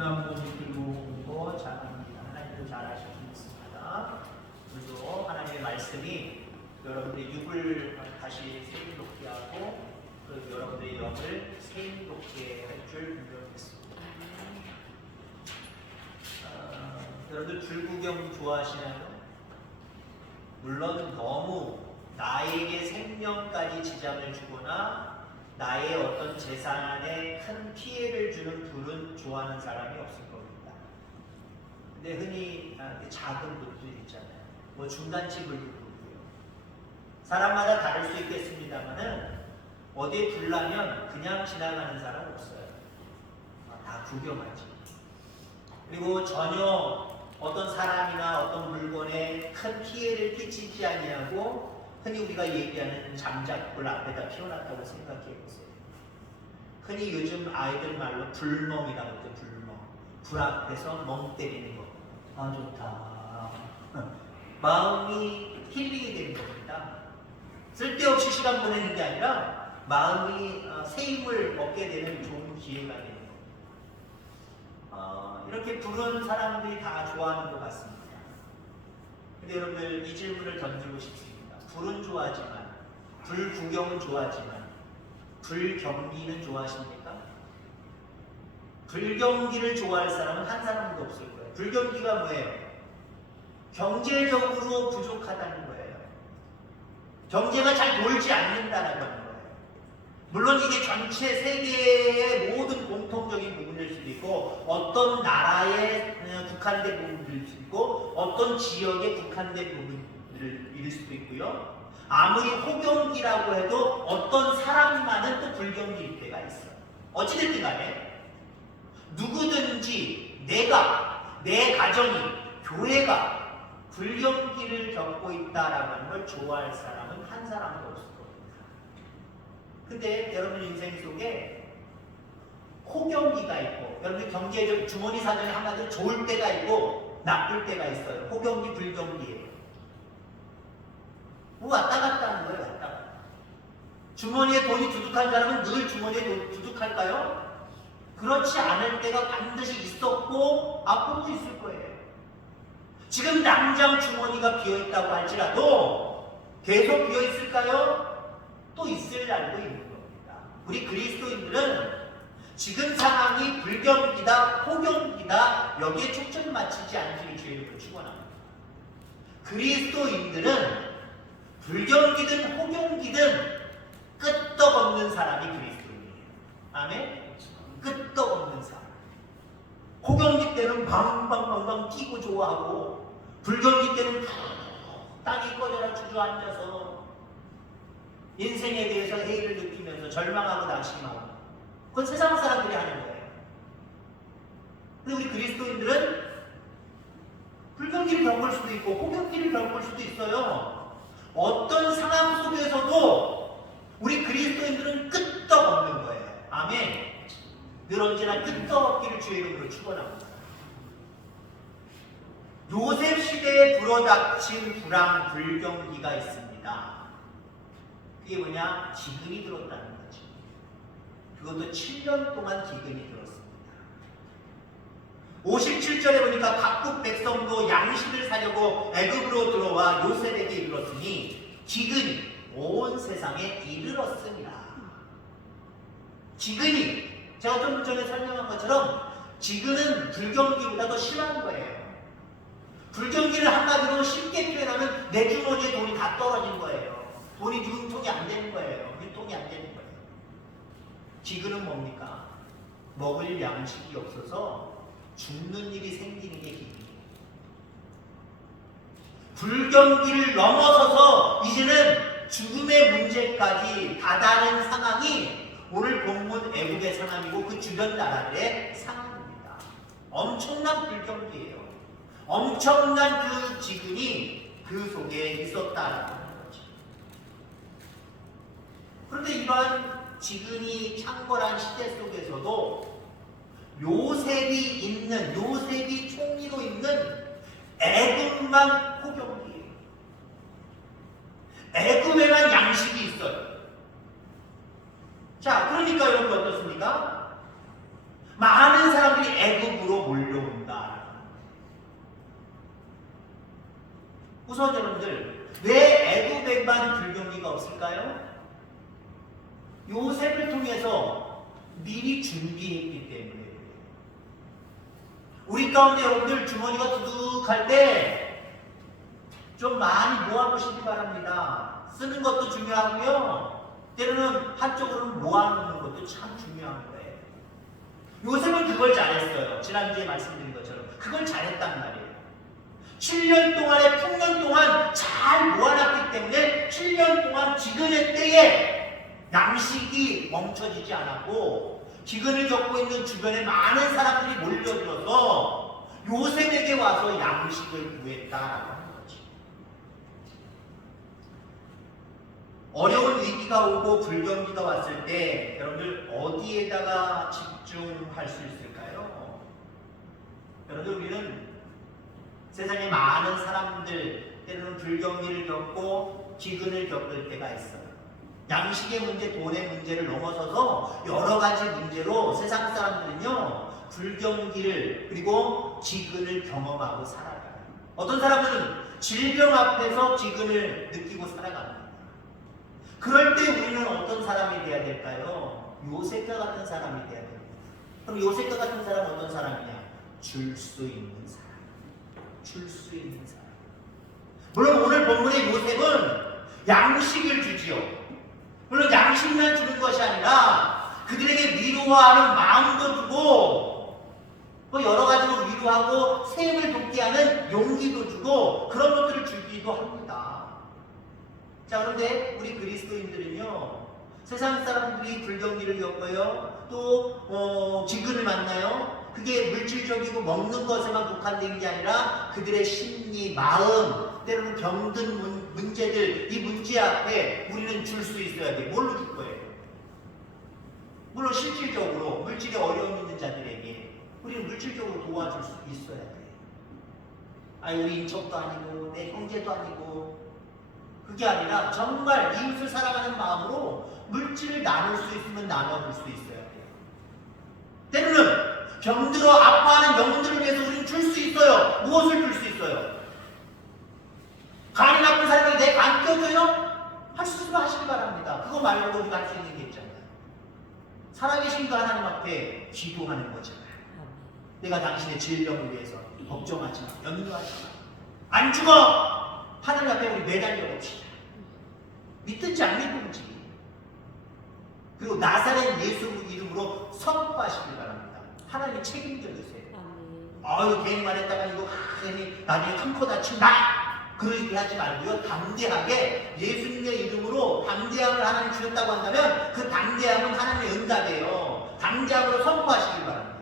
한번 들고 오고 잘합니다. 하나님도 잘하실 수 있습니다. 오늘도 하나님의 말씀이 여러분들의 육을 다시 세임돋게 하고 그리고 여러분들의 영을 세임돋게 할 줄 믿습니다. 여러분들 불구경 좋아하시나요? 물론 너무 나에게 생명까지 지장을 주거나 나의 어떤 재산에 큰 피해를 주는 불은 좋아하는 사람이 없을 겁니다. 근데 흔히 작은 불도 있잖아요. 뭐 중간치 불도 있고요. 사람마다 다를 수 있겠습니다만은 어디에 불 나면 그냥 지나가는 사람 없어요. 다 구경하지. 그리고 전혀 어떤 사람이나 어떤 물건에 큰 피해를 끼치지 아니하고 흔히 우리가 얘기하는 잠자불 앞에다 피워놨다고 생각해 보세요. 흔히 요즘 아이들 말로 불멍이라고 해요. 불멍. 불 앞에서 멍 때리는 거. 아 좋다. 마음이 힐링이 되는 겁니다. 쓸데없이 시간 보내는 게 아니라 마음이 새 힘을 얻게 되는 좋은 기회가 되는 겁니다. 이렇게 불은 사람들이 다 좋아하는 것 같습니다. 근데 여러분들 이 질문을 던지고 싶습니다. 불은 좋아하지만, 불 구경은 좋아하지만, 불 경기는 좋아하십니까? 불 경기를 좋아할 사람은 한 사람도 없을 거예요. 불 경기가 뭐예요? 경제적으로 부족하다는 거예요. 경제가 잘 돌지 않는다는 거예요. 물론 이게 전체 세계의 모든 공통적인 부분일 수도 있고 어떤 나라에 국한된 부분일 수도 있고 어떤 지역에 국한된 부분일 수도 있고요. 아무리 호경기라고 해도 어떤 사람만은 또 불경기일 때가 있어요. 어찌됐든 간에 누구든지 내가, 내 가정이, 교회가 불경기를 겪고 있다라고 하는 걸 좋아할 사람은 한 사람도 없을 겁니다. 근데 여러분 인생 속에 호경기가 있고 여러분 경제적 주머니 사정이 한마디로 좋을 때가 있고 나쁠 때가 있어요. 호경기, 불경기예요. 뭐 왔다 갔다 하는 거예요. 왔다 갔다. 주머니에 돈이 두둑한 사람은 늘 주머니에 돈이 두둑할까요? 그렇지 않을 때가 반드시 있었고 앞으로도 있을 거예요. 지금 당장 주머니가 비어있다고 할지라도 계속 비어있을까요? 또 있을 날도 있는 겁니다. 우리 그리스도인들은 지금 상황이 불경기다, 호경기다 여기에 초점을 맞추지 않기를 주의 이름으로 축원합니다. 그리스도인들은 불경기든 호경기든 끄떡없는 사람이 그리스도인이에요. 아멘? 끄떡없는 사람. 호경기 때는 방방방방 뛰고 좋아하고 불경기 때는 땅이 꺼져라 주저앉아서 인생에 대해서 회의를 느끼면서 절망하고 낙심하고 그건 세상 사람들이 하는 거예요. 근데 우리 그리스도인들은 불경기를 겪을 수도 있고 호경기를 겪을 수도 있어요. 어떤 상황 속에서도 우리 그리스도인들은 끄떡없는 거예요. 아멘. 늘 언제나 끄떡없기를 주의 이름으로 축원합니다. 요셉 시대에 불어닥친 불황 불경기가 있습니다. 그게 뭐냐? 기근이 들었다는 거죠. 그것도 7년 동안 기근이 들었습니다. 57절에 보니까 각국 백성도 양식을 사려고 애굽으로 들어와 요셉에게 이르렀으니 기근이 온 세상에 이르렀습니다. 기근이 제가 좀 전에 설명한 것처럼 기근은 불경기보다 더 심한 거예요. 불경기를 한마디로 쉽게 표현하면 내 주머니에 돈이 다 떨어진 거예요. 돈이 융통이 안 되는 거예요. 유통이 안 되는 거예요. 기근은 뭡니까? 먹을 양식이 없어서 죽는 일이 생기는 게 기근이에요. 불경기를 넘어서서 이제는 죽음의 문제까지 다다른 상황이 오늘 본문 애국의 상황이고 그 주변 나라들의 상황입니다. 엄청난 불경기예요. 엄청난 그 기근이 그 속에 있었다라는 거죠. 그런데 이러한 기근이 창궐한 시대 속에서도 요셉이 총리로 있는 애굽만 호경기예요. 애굽에만 양식이 있어요. 자, 그러니까 여러분 어떻습니까? 많은 사람들이 애굽으로 우선 여러분들, 왜 애굽에만 불경기가 없을까요? 요셉을 통해서 미리 준비했기 때문에. 우리 가운데 여러분들 주머니가 두둑할 때 좀 많이 모아보시기 바랍니다. 쓰는 것도 중요하고요. 때로는 한쪽으로는 모아놓는 것도 참 중요한 거예요. 요셉은 그걸 잘했어요. 지난주에 말씀드린 것처럼. 그걸 잘했단 말이에요. 7년 동안의 풍년 동안 잘 모아놨기 때문에 7년 동안 기근의 때에 양식이 멈춰지지 않았고 기근을 겪고 있는 주변에 많은 사람들이 몰려들어서 요셉에게 와서 양식을 구했다라고 하는 거지. 어려운 위기가 오고 불경기가 왔을 때 여러분들 어디에다가 집중할 수 있을까요? 여러분들, 우리는 세상에 많은 사람들 때로는 불경기를 겪고 기근을 겪을 때가 있어요. 양식의 문제, 돈의 문제를 넘어서서 여러 가지 문제로 세상 사람들은요 불경기를 그리고 기근을 경험하고 살아가요. 어떤 사람들은 질병 앞에서 기근을 느끼고 살아갑니다. 그럴 때 우리는 어떤 사람이 돼야 될까요? 요셉과 같은 사람이 돼야 됩니다. 그럼 요셉과 같은 사람은 어떤 사람이냐? 줄 수 있는 사람. 줄 수 있는 사람. 물론 오늘 본문의 요셉은 양식을 주지요. 물론 양식만 주는 것이 아니라 그들에게 위로하는 마음도 주고 또 여러 가지로 위로하고 셈을 돕게 하는 용기도 주고 그런 것들을 주기도 합니다. 자, 그런데 우리 그리스도인들은요 세상 사람들이 불경기를 겪어요. 또 기근을 만나요. 그게 물질적이고 먹는 것에만 국한된 게 아니라 그들의 심리, 마음, 때로는 병든 문제들, 이 문제 앞에 우리는 줄 수 있어야 돼. 뭘로 줄 거예요? 물론 실질적으로 물질에 어려움 있는 자들에게 우리는 물질적으로 도와줄 수 있어야 돼. 아니, 우리 인척도 아니고 내 형제도 아니고 그게 아니라 정말 이웃을 사랑하는 마음으로 물질을 나눌 수 있으면 나눠줄 수 있어야 돼요. 때로는 병들어 아파하는 영혼들을 위해서 우리는 줄 수 있어요. 무엇을 줄 수 있어요? 간이 나쁜 사람이 내 간 껴줘요? 할 수 있으면 하시기 바랍니다. 그거 말고 우리가 할 수 있는 게 있잖아요. 살아계신 그 하나님 앞에 기도하는 거잖아요. 내가 당신의 질병을 위해서 걱정하지 마, 염려하지 마. 안 죽어! 하나님 앞에 우리 매달려 봅시다. 믿든지 안 믿든지. 그리고 나사렛 예수 이름으로 선포하시길 바랍니다. 하나님이 책임져 주세요. 아유, 괜히 말했다가 이거 괜히 나중에 큰 코 다친다. 그러게 하지 말고요. 담대하게 예수님의 이름으로 담대함을 하나님 주셨다고 한다면 그 담대함은 하나님의 응답이에요. 담대함으로 선포하시길 바랍니다.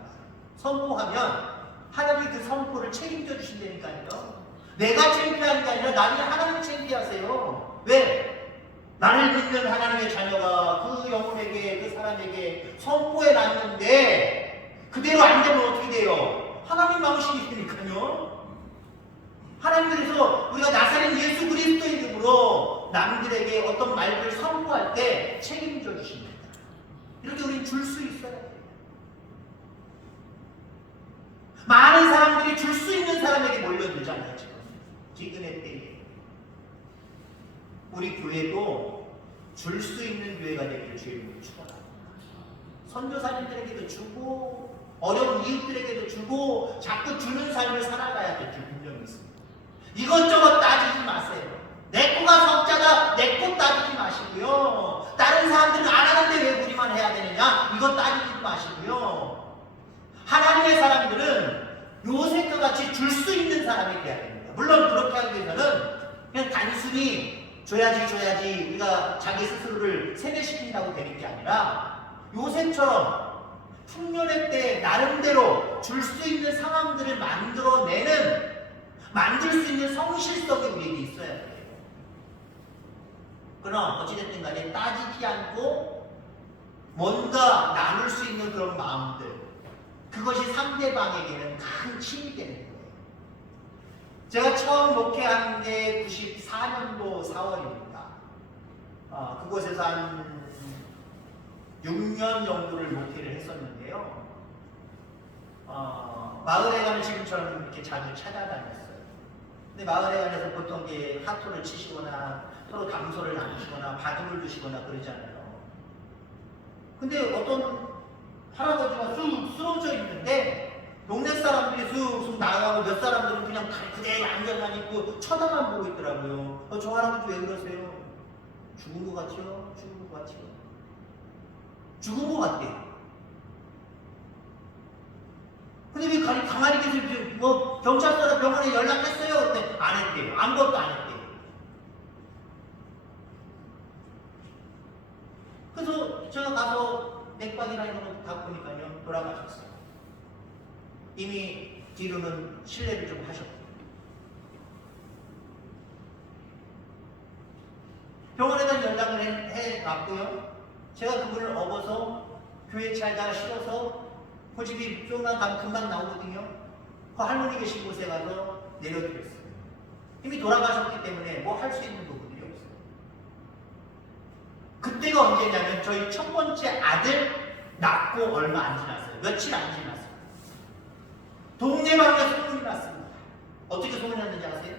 선포하면 하나님이 그 선포를 책임져 주신다니까요. 내가 창피한 게 아니라 나를 하나님 창피하세요. 왜? 나를 믿는 하나님의 자녀가 그 영혼에게, 그 사람에게 선포해 놨는데 그대로 안 되면 어떻게 돼요? 하나님 마음이시니까요. 하나님께서 우리가 나사렛 예수 그리스도의 이름으로 남들에게 어떤 말들을 선포할 때 책임져 주십니다. 이렇게 우리는 줄 수 있어야 돼요. 많은 사람들이 줄 수 있는 사람에게 몰려들잖아요. 지금 기근의 때에 우리 교회도 줄 수 있는 교회가 되기를 주님으로 축원합니다. 선교사님들에게도 주고 어려운 이웃들에게도 주고 자꾸 주는 삶을 살아가야 될 줄 분명히 있습니다. 이것저것 따지지 마세요. 내 거가 석자다, 내 거 따지지 마시고요. 다른 사람들은 안 하는데 왜 우리만 해야 되느냐, 이거 따지지 마시고요. 하나님의 사람들은 요셉과 같이 줄 수 있는 사람이 돼야 됩니다. 물론 그렇게 하기 위해서는 그냥 단순히 줘야지 우리가 자기 스스로를 세뇌시킨다고 되는 게 아니라 요셉처럼 풍년의 때 나름대로 줄 수 있는 상황들을 만들 수 있는 성실성이 우리에게 있어야 돼요. 그러나 어찌됐든 간에 따지지 않고 뭔가 나눌 수 있는 그런 마음들, 그것이 상대방에게는 큰 힘이 되는 거예요. 제가 처음 목회한 게 94년도 4월입니다. 그곳에서 한 6년 정도를 목회를 했었는데요. 마을에 가면 지금처럼 이렇게 자주 찾아다녔어요. 근데 마을에 관해서 보통 이제 하토를 치시거나 서로 담소를 나누시거나 바둑을 두시거나 그러잖아요. 근데 어떤 할아버지가 쑥 쓰러져 있는데 동네 사람들이 쑥쑥 나가고 몇 사람들은 그냥 그대로 앉아만 있고 쳐다만 보고 있더라고요. 저 할아버지 왜 그러세요? 죽은 것 같죠? 죽은 것 같죠? 죽은 것 같대요. 근데 왜 가만히 계세요? 뭐 경찰서나 병원에 연락했어요? 근데 안 했대요. 아무것도 안 했대요. 그래서 제가 가서 맥박이나 이런 거 다 보니까요, 돌아가셨어요. 이미 뒤로는 신뢰를 좀 하셨고. 병원에다 연락을 해놨고요. 제가 그분을 업어서 교회 차에다가 실어서 그 집이 조금만 가면 금방 나오거든요. 그 할머니 계신 곳에 가서 내려드렸어요. 이미 돌아가셨기 때문에 뭐 할 수 있는 부분들이 없어요. 그때가 언제냐면 저희 첫 번째 아들 낳고 얼마 안 지났어요. 며칠 안 지났어요. 동네방에 소문이 났습니다. 어떻게 소문이 났는지 아세요?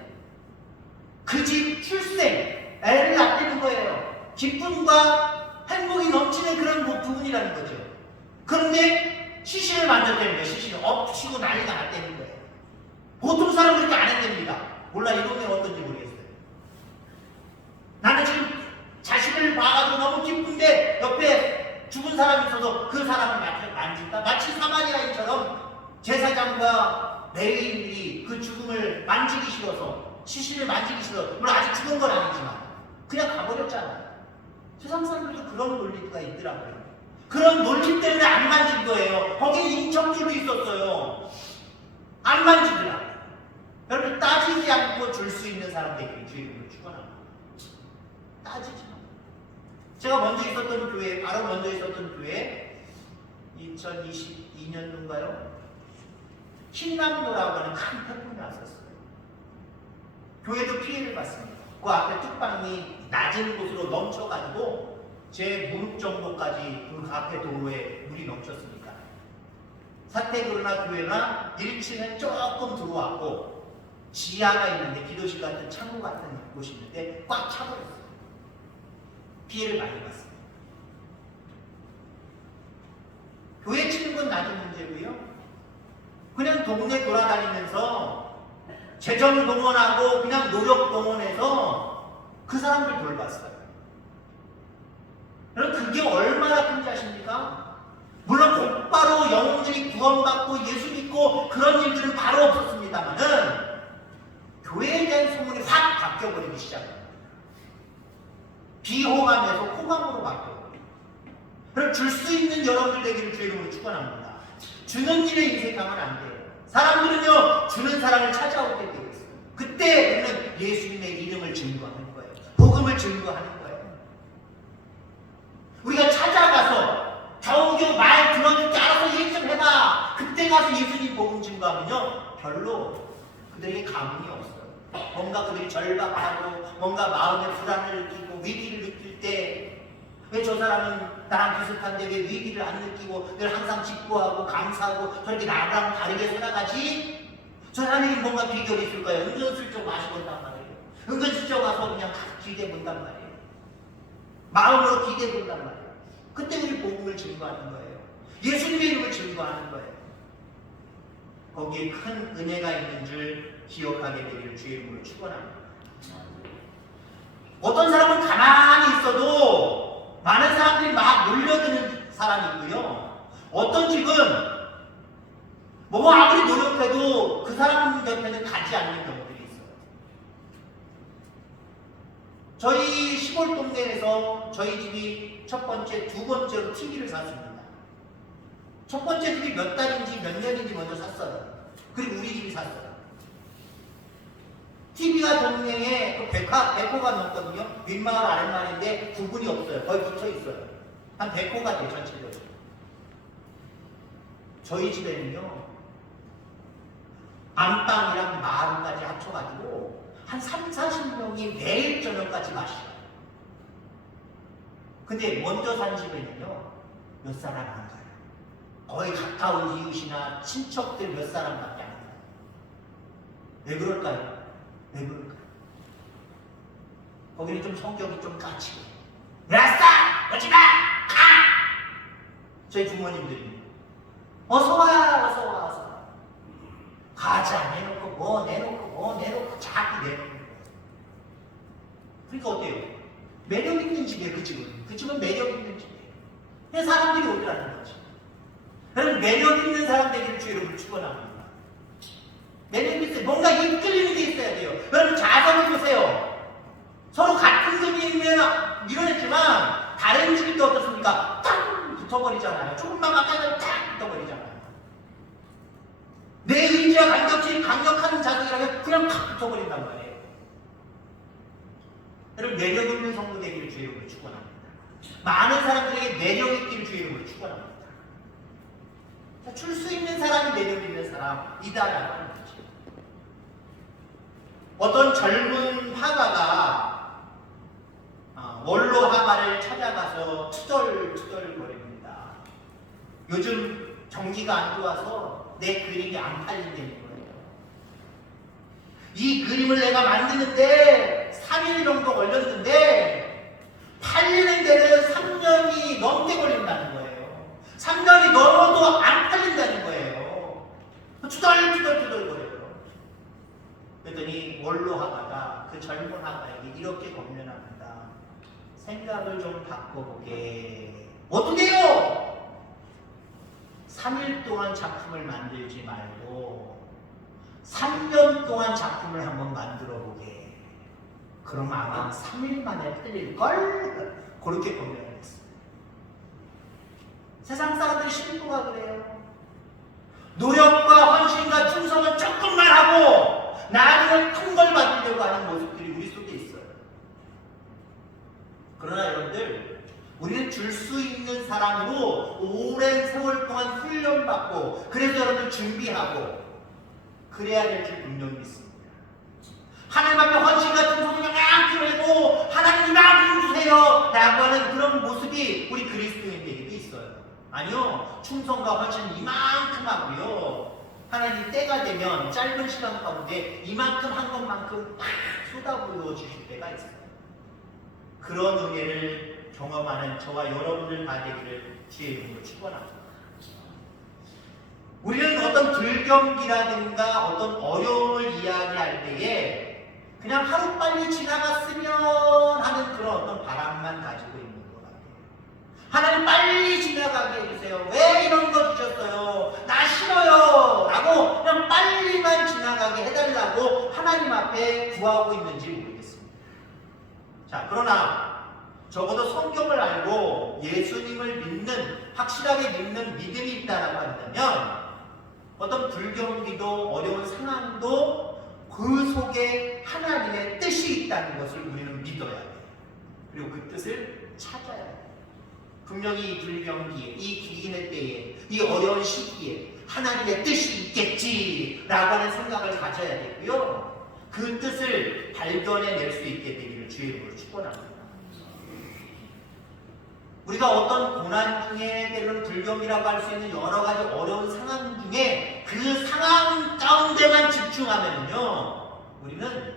그 집 출생, 애를 낳는 거예요. 기쁨과 행복이 넘치는 그런 부분이라는 거죠. 그런데 시신을 만졌다는 거예요. 시신을 엎치고 난리가 났다는 거예요. 보통 사람은 그렇게 안 한답니다. 몰라, 이 동네는 어떤지 모르겠어요. 나는 지금 자식을 봐가지고 너무 기쁜데 옆에 죽은 사람이 있어서 그 사람을 만진다. 마치 사마리아인처럼 제사장과 레위인들이 그 죽음을 만지기 싫어서, 시신을 만지기 싫어서, 물론 아직 죽은 건 아니지만 그냥 가버렸잖아요. 세상 사람들도 그런 논리가 있더라고요. 그런 논리 때문에 안 만진 거예요. 거기에 인척들도 있었어요. 안 만지더라. 여러분, 따지지 않고 줄 수 있는 사람들에게 주의 이름을 축원합니다. 따지지 마. 제가 먼저 있었던 교회, 바로 먼저 있었던 교회, 2022년도인가요? 킹남도라고 하는 큰 태풍이 왔었어요. 교회도 피해를 봤습니다. 그 앞에 뚝방이 낮은 곳으로 넘쳐가지고 제 무릎 정도까지 그 앞에 도로에 물이 넘쳤으니까. 사택으로나 교회나 1층은 조금 들어왔고 지하가 있는데 기도실 같은 창고 같은 곳이 있는데 꽉 차버렸어요. 피해를 많이 봤습니다. 교회 치는 건 낮은 문제고요. 그냥 동네 돌아다니면서 재정 동원하고 그냥 노력 동원해서 그 사람들 돌봤어요. 여러분, 그게 얼마나 큰지 아십니까? 물론 곧바로 영혼들이 구원받고 예수 믿고 그런 일들은 바로 없었습니다만은 교회에 대한 소문이 확 바뀌어버리기 시작합니다. 비호감에서 호감으로 바뀌어요. 그럼 줄 수 있는 여러분들 되기를 주의 이름으로 축원합니다. 주는 일에 인색하면 안 돼요. 사람들은요, 주는 사람을 찾아올 때 되어 있어요. 그때 우리는 예수님의 이름을 증거하는 거예요. 복음을 증거하는 거예요. 우리가 찾아가서 겨우겨우 말 들어줄게, 알아서 얘기 좀 해봐. 그때 가서 예수님 복음 증거하면요, 별로 그들에게 감흥이 없어요. 뭔가 그들이 절박하고 뭔가 마음의 불안을 느끼고 위기를 느낄 때, 왜 저 사람은 나랑 비슷한데 왜 위기를 안 느끼고 늘 항상 기뻐하고 감사하고 저렇게 나랑 다르게 살아가지? 저 사람이 뭔가 비결이 있을 거예요. 은근슬쩍 마셔본단 말이에요. 은근슬쩍 와서 그냥 기대 본단 말이에요. 마음으로 기대 본단 말이에요. 그때 우리 복음을 증거하는 거예요. 예수님의 이름을 증거하는 거예요. 거기에 큰 은혜가 있는 줄 기억하게 되기를 주의 이름으로 축원합니다. 어떤 사람은 가만히 있어도 많은 사람들이 막 몰려드는 사람이 있고요. 어떤 집은 뭐 아무리 노력해도 그 사람 곁에는 가지 않는 경우들이 있어요. 저희 시골 동네에서 저희 집이 첫 번째, 두 번째로 TV를 샀습니다. 첫 번째 집이 몇 달인지 몇 년인지 먼저 샀어요. 그리고 우리 집이 샀어요. TV가 동네에 그 100호가 넘거든요. 윗마을 아랫마을인데 구분이 없어요. 거의 붙어 있어요. 한 100호가 돼, 전체적으로. 저희 집에는요, 안방이랑 마을까지 합쳐가지고 한 30-40명이 매일 저녁까지 마셔요. 근데 먼저 산 집에는요, 몇 사람 안 가요. 거의 가까운 이웃이나 친척들 몇 사람밖에 안 가요. 왜 그럴까요? 왜 그럴까요? 거기는 좀 성격이 좀 까치고 라스타! 오지마! 가! 저희 부모님들이 어서와 어서와 어서와 과자 내놓고 뭐 내놓고 자꾸 내놓는 거예요. 그러니까 어때요? 매력 있는 집이에요. 그 집은 매력 있는 집이에요. 그래서 사람들이 오더라는 거지. 그럼 매력 있는 사람 되기를 주 여러분을 축원합니다. 매력 있어요. 뭔가 이끌리는 게 있어야 돼요. 여러분 자성을 보세요. 서로 같은 집이면 밀어냈지만 다른 집이 또 어떻습니까? 딱 붙어버리잖아요. 조금만 가까이 가면 딱 붙어버리잖아요. 내 의지와 강력한 자성이라면 그냥 탁 붙어버린단 말이에요. 여러분 매력 있는 성도 되기를 주의 이름으로 축원합니다. 많은 사람들에게 매력 있기를 주의 이름으로 축원합니다. 줄 수 있는 사람이 매력 있는 사람이다라고 하는 거죠. 어떤 젊은 화가가 원로 화가를 찾아가서 투덜투덜거립니다. 요즘 경기가 안 좋아서 내 그림이 안 팔린다는 거예요. 이 그림을 내가 만드는데 3일 정도 걸렸는데 팔리는 데는 3년이 넘게 걸린다는 거예요. 3년이 넘어도 안 팔린다는 거예요. 투덜투덜거려요. 그랬더니 원로 화가가 그 젊은 화가에게 이렇게 권면합니다. 생각을 좀 바꿔보게. 어떻게요? 3일 동안 작품을 만들지 말고 3년 동안 작품을 한번 만들어 보게. 그럼 아마 3일 만에 틀릴걸? 그렇게 권면을 했어요. 세상 사람들이 신부가 그래요. 노력과 헌신과 충성을 조금만 하고 나중에 큰 걸 받으려고 하는 모습들이 우리 속에 있어요. 그러나 여러분들, 우리는 줄 수 있는 사람으로 오랜 세월 동안 훈련받고 그래서 여러분들 준비하고 그래야 될 줄 분명히 믿습니다. 하나님 앞에 헌신과 충성을 이만큼 하고 하나님 이만큼 주세요 라고 하는 그런 모습이 우리 그리스도인들에게 있어요. 아니요, 충성과 헌신 이만큼 하고요, 하나님 때가 되면 짧은 시간 가운데 이만큼 한 것만큼 팍 쏟아부어 주실 때가 있어요. 그런 은혜를 경험하는 저와 여러분들 다 되기를 주의 이름으로 축원합니다. 우리는 어떤 불경기라든가 어떤 어려움을 이야기할 때에 그냥 하루빨리 지나갔으면 하는 그런 어떤 바람만 가지고 있는 것 같아요. 하나님 빨리 지나가게 해주세요. 왜 이런 거 주셨어요? 나 싫어요 라고 그냥 빨리만 지나가게 해달라고 하나님 앞에 구하고 있는지 모르겠습니다. 자, 그러나 적어도 성경을 알고 예수님을 믿는, 확실하게 믿는 믿음이 있다라고 한다면 어떤 불경기도 어려운 상황도 그 속에 하나님의 뜻이 있다는 것을 우리는 믿어야 돼요. 그리고 그 뜻을 찾아야 돼요. 분명히 이 불경기에, 이 기근의 때에, 이 어려운 시기에 하나님의 뜻이 있겠지라고 하는 생각을 가져야 되고요. 그 뜻을 발견해낼 수 있게 되기를 주의 이름으로 축원합니다. 우리가 어떤 고난 중에 때로는 불경이라고 할 수 있는 여러 가지 어려운 상황 중에 그 상황 가운데만 집중하면요, 우리는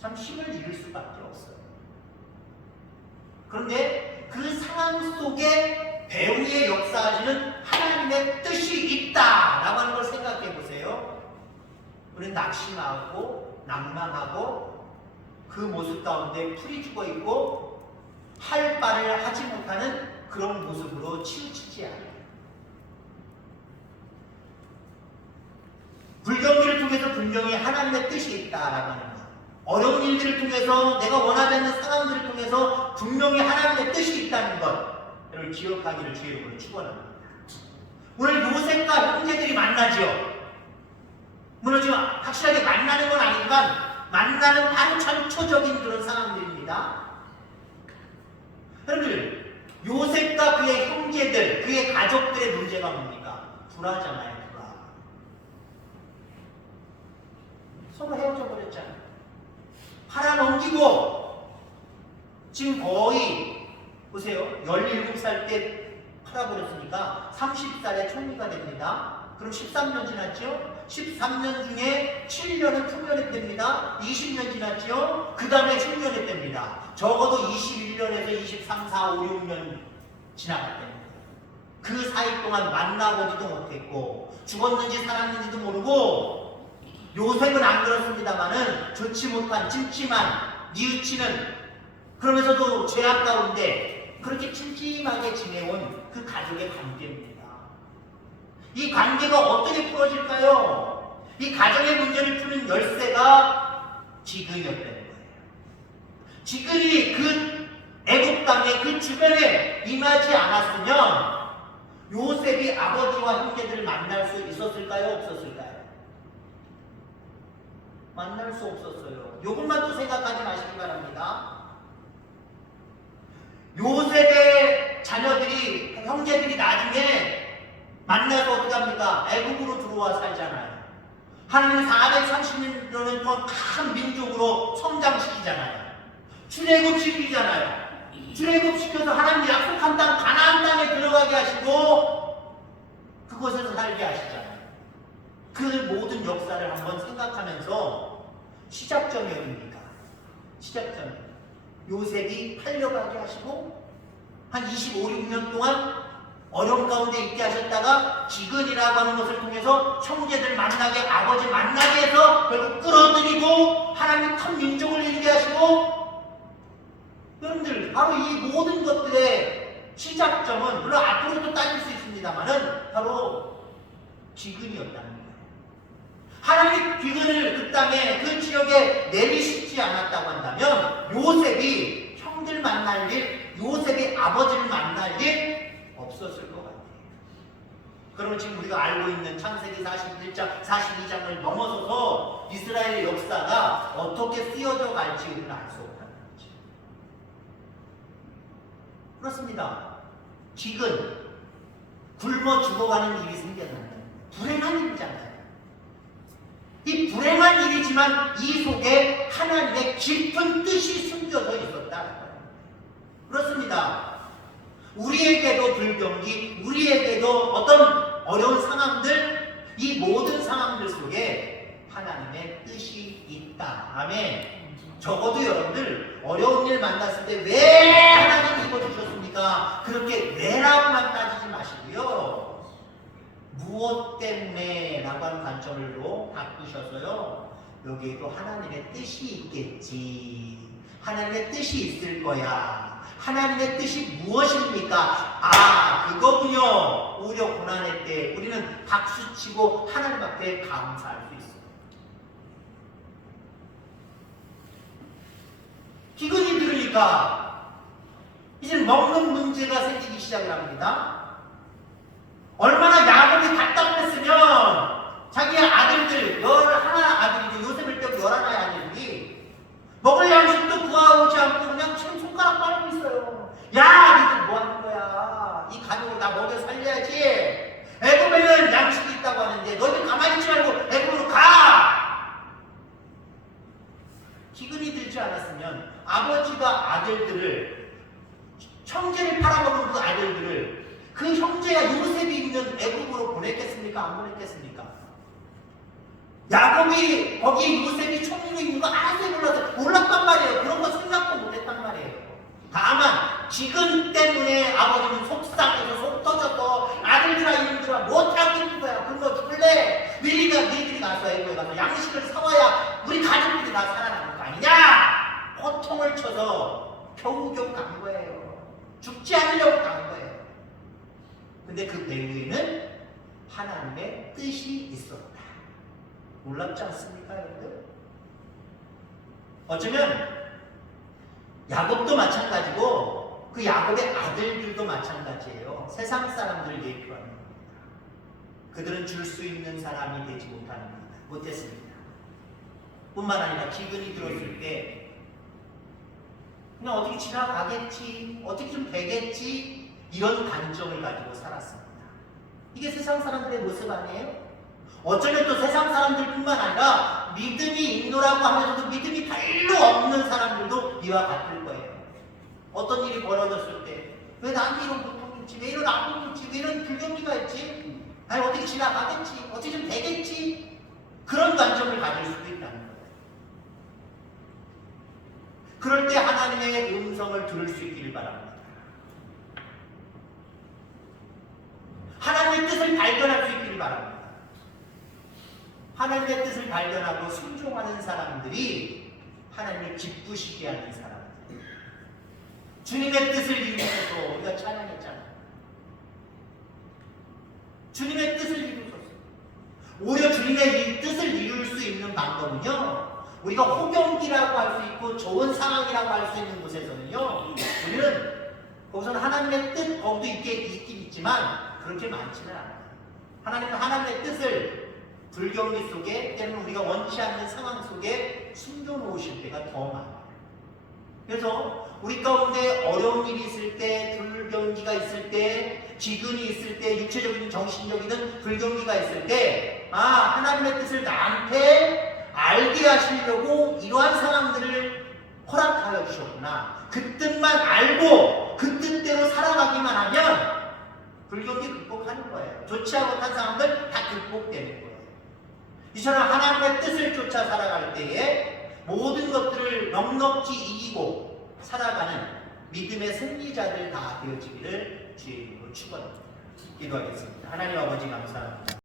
참 힘을 잃을 수밖에 없어요. 그런데 그 상황 속에 배후에 역사하시는 하나님의 뜻이 있다라고 하는 걸 생각해 보세요. 우리는 낙심하고 낭망하고 그 모습 가운데 풀이 죽어 있고 할 바를 하지 못하는 그런 모습으로 치우치지 않아요. 불경기를 통해서 분명히 하나님의 뜻이 있다라고 하는 것, 어려운 일들을 통해서 내가 원하지 않는 상황들을 통해서 분명히 하나님의 뜻이 있다는 것을 기억하기를 주의 이름으로 축원합니다. 오늘 요셉과 형제들이 만나죠. 물론 지금 확실하게 만나는 건 아니지만 만나는 바로 전초적인 그런 상황들입니다. 여러분들, 요셉과 그의 형제들, 그의 가족들의 문제가 뭡니까? 불화잖아요. 불화. 서로 헤어져 버렸잖아요. 팔아넘기고 지금 거의 보세요. 17살 때 팔아버렸으니까 30살에 총리가 됩니다. 그럼 13년 지났죠? 13년 중에 7년은 풍년했답니다. 20년 지났죠? 그 다음에 흉년했답니다. 적어도 21년에서 23, 4, 5, 6년 지나갔답니다. 그 사이 동안 만나보지도 못했고 죽었는지 살았는지도 모르고 요셉은 안 그렇습니다만은 좋지 못한 찜찜한 뉘우치는 그러면서도 죄악 가운데 그렇게 찜찜하게 지내온 그 가족의 관계입니다. 이 관계가 어떻게 풀어질까요? 이 가정의 문제를 푸는 열쇠가 기근이었다는 거예요. 기근이 그 애국 땅에 그 주변에 임하지 않았으면 요셉이 아버지와 형제들을 만날 수 있었을까요? 없었을까요? 만날 수 없었어요. 이것만 또 생각하지 마시기 바랍니다. 요셉의 자녀들이, 형제들이 나중에 만나서 어떻게 합니까? 애국으로 들어와 살잖아요. 하나님 430년 동안 큰 민족으로 성장시키잖아요. 출애굽시키잖아요. 출애굽시켜서 하나님 약속한 땅 가나안 땅에 들어가게 하시고 그곳에서 살게 하시잖아요. 그 모든 역사를 한번 생각하면서 시작점이 어딥니까? 시작점이 요셉이 팔려가게 하시고 한 25, 6년 동안 어려운 가운데 있게 하셨다가 기근이라고 하는 것을 통해서 형제들 만나게, 아버지 만나게 해서 결국 끌어들이고 하나님 큰 민족을 이루게 하시고, 여러분들 바로 이 모든 것들의 시작점은 물론 앞으로도 따질 수 있습니다만은 바로 기근이었다는 거예요. 하나님 기근을 그 땅에 그 지역에 내리시지 않았다고 한다면 요셉이 형들 만날 일, 요셉이 아버지를 만날 일 없었을 것 같아요. 그러면 지금 우리가 알고 있는 창세기 41장, 42장을 넘어서서 이스라엘의 역사가 어떻게 쓰여져 갈지 우리는 알 수 없다는 거죠. 그렇습니다. 기근, 굶어 죽어가는 일이 생겨나는 불행한 일이잖아요. 이 불행한 일이지만 이 속에 하나님의 깊은 뜻이 숨겨져 있었다는 거예요. 그렇습니다. 우리에게도 불경기, 우리에게도 어떤 어려운 상황들, 이 모든 상황들 속에 하나님의 뜻이 있다. 아멘. 적어도 여러분들 어려운 일 만났을 때 왜 하나님 이거 주셨습니까? 그렇게 왜라고만 따지지 마시고요. 무엇 때문에 라고 하는 관점으로 바꾸셔서요. 여기에도 하나님의 뜻이 있겠지. 하나님의 뜻이 있을 거야. 하나님의 뜻이 무엇입니까? 아, 그거군요. 오히려 고난의 때 우리는 박수치고 하나님 앞에 감사할 수 있어요. 기근이 들으니까 이제 먹는 문제가 생기기 시작을 합니다. 얼마나 야곱이 답답했으면 자기의 아들들, 11 아들이죠. 요셉을 때고 11의 아들들이 먹을 양식도 구하오지 않고 그냥 지금 손가락 빨고 있어요. 야, 니들 뭐 하는 거야? 이 가족을 다 먹여 살려야지. 애굽에는 양식이 있다고 하는데 너희들 가만히 있지 말고 애굽으로 가. 기근이 들지 않았으면 아버지가 아들들을, 형제를 팔아먹은 그 아들들을 그 형제야 요셉이 있는 애굽으로 보냈겠습니까? 안 보냈겠습니까? 야곱이 거기에 요셉이 총리로 있는 거 아무도 몰랐단 말이에요. 그런 거 생각도 못했단 말이에요. 다만 기근 때문에 아버지는 속상해서 속 터져서 아들들아 이놈들아 못하고 있는 거야. 그런 거 줄래? 너희들이 가서 애굽에 가서 양식을 사와야 우리 가족들이 다 살아남을 거 아니냐? 호통을 쳐서 겨우겨우 간 거예요. 죽지 않으려고 간 거예요. 근데 그 배후에는 하나님의 뜻이 있었다. 놀랍지 않습니까, 여러분들? 어쩌면 야곱도 마찬가지고 그 야곱의 아들들도 마찬가지예요. 세상 사람들을 예표하는 겁니다. 그들은 줄 수 있는 사람이 되지 못했습니다. 뿐만 아니라 기근이 들었을 때 그냥 어떻게 지나가겠지, 어떻게 좀 되겠지, 이런 관점을 가지고 살았습니다. 이게 세상 사람들의 모습 아니에요? 어쩌면 또 세상 사람들뿐만 아니라 믿음이 있노라고 하면서도 믿음이 별로 없는 사람들도 이와 같을 거예요. 어떤 일이 벌어졌을 때 왜 나한테 이런 고통이 있지, 왜 이런 아픔이 있지, 왜 이런 불경기가 있지, 아니 어떻게 지나가겠지, 어떻게 좀 되겠지, 그런 관점을 가질 수도 있다는 거예요. 그럴 때 하나님의 음성을 들을 수 있기를 바랍니다. 하나님의 뜻을 발견할 수 있기를 바랍니다. 하나님의 뜻을 발견하고 순종하는 사람들이 하나님을 기쁘시게 하는 사람들. 주님의 뜻을 이루셔서 우리가 찬양했잖아요. 주님의 뜻을 이루셔서. 오히려 주님의 이 뜻을 이룰 수 있는 방법은요, 우리가 호경기라고 할 수 있고 좋은 상황이라고 할 수 있는 곳에서는요, 우리는 거기서는 하나님의 뜻 거기도 있긴 있지만 그렇게 많지는 않아요. 하나님은 하나님의 뜻을 불경기 속에, 때로는 우리가 원치 않는 상황 속에 숨겨놓으실 때가 더 많아요. 그래서 우리 가운데 어려운 일이 있을 때, 불경기가 있을 때, 기근이 있을 때, 육체적이든 정신적이든 불경기가 있을 때, 하나님의 뜻을 나한테 알게 하시려고 이러한 상황들을 허락하여 주셨구나. 그 뜻만 알고 그 뜻대로 살아가기만 하면 불경기 극복하는 거예요. 좋지 못한 상황들 다 극복되는 거예요. 이처럼 하나님의 뜻을 쫓아 살아갈 때에 모든 것들을 넉넉히 이기고 살아가는 믿음의 승리자들 다 되어지기를 주의 이름으로 축원합니다. 기도하겠습니다. 하나님 아버지 감사합니다.